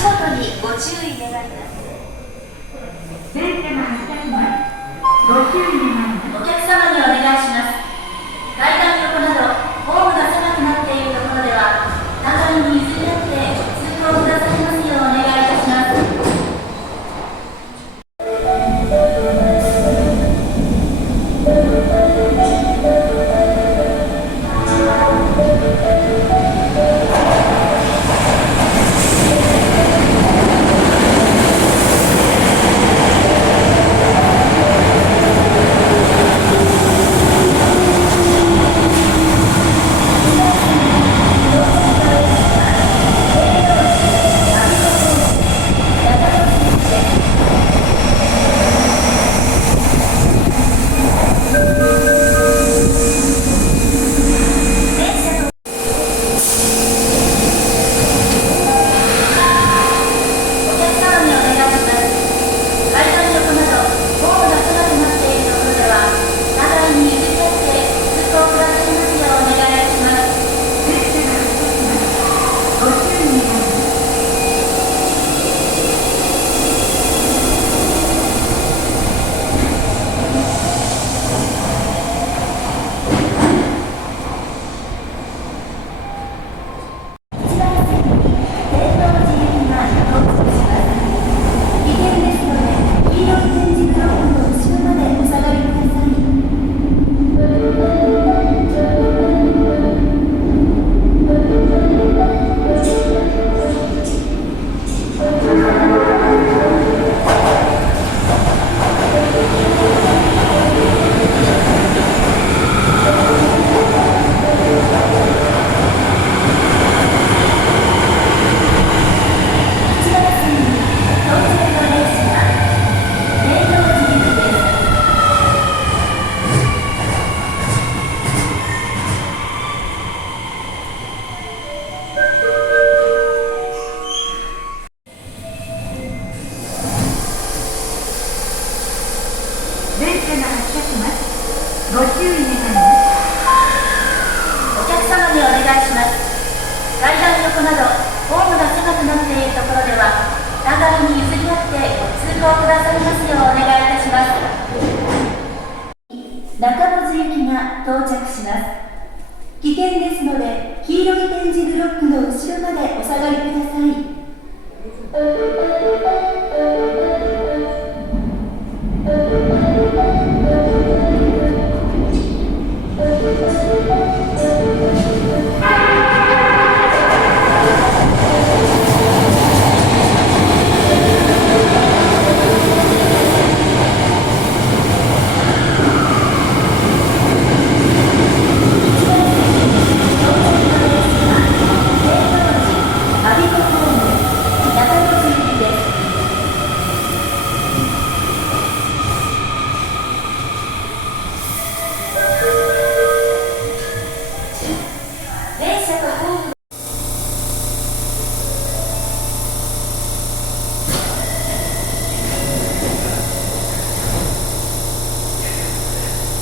足元にご注意願います。電車が発車します。ご注意願います。お客様にお願いします。階段横などホームが狭くなっているところでは互いに譲り合って通行くださいますようお願いいたします。ご注意願います。お客様にお願いします。階段横などホームが狭くなっているところでは互いに譲り合ってご通行くださいますようお願いいたします。中野行きが到着します。危険ですので黄色い点字ブロックの後ろまでお下がりください。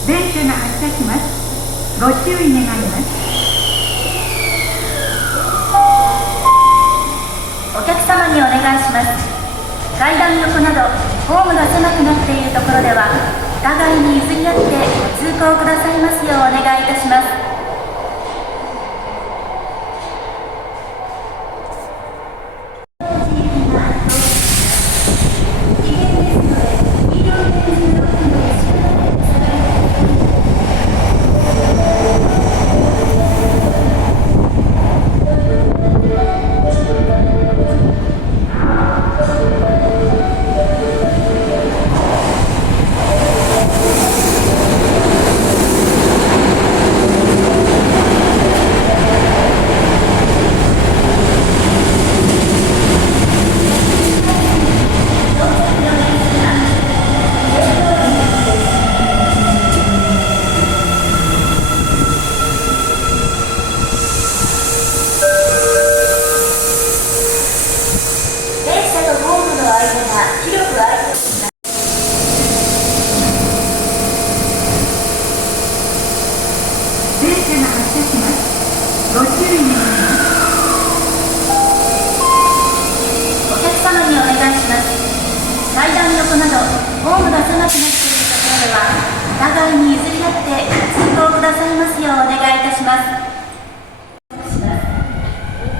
電車が発車します。ご注意願います。お客様にお願いします。階段横などホームが狭くなっているところでは互いに譲り合ってご通行くださいますようお願いいたします。狭くなっているところでは互いに譲り合って通行くださいますようお願いいたします。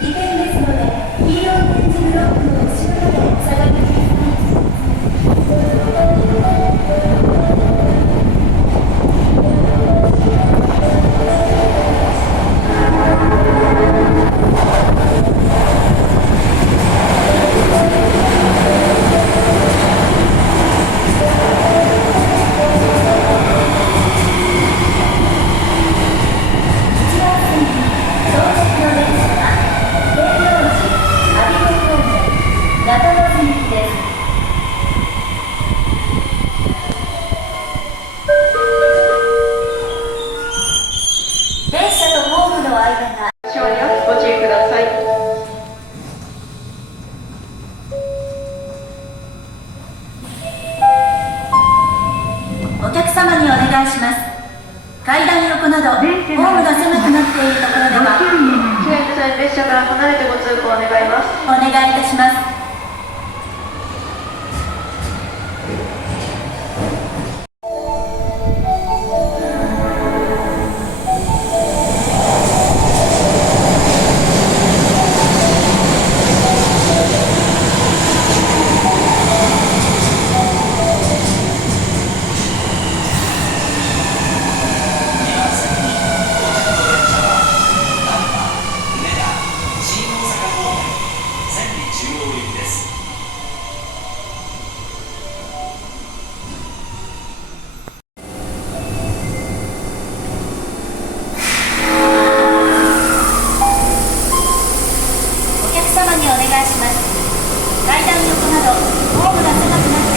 危険ですので黄色い点字ブロックの後ろまでお下がりください。電車とホームの間が車にご注意ください。お客様にお願いします。階段横などホームが狭くなっているところでは危険な列車から離れてご通行願います。お願いいたします。お客様にお願いします。階段横などホームが狭くなって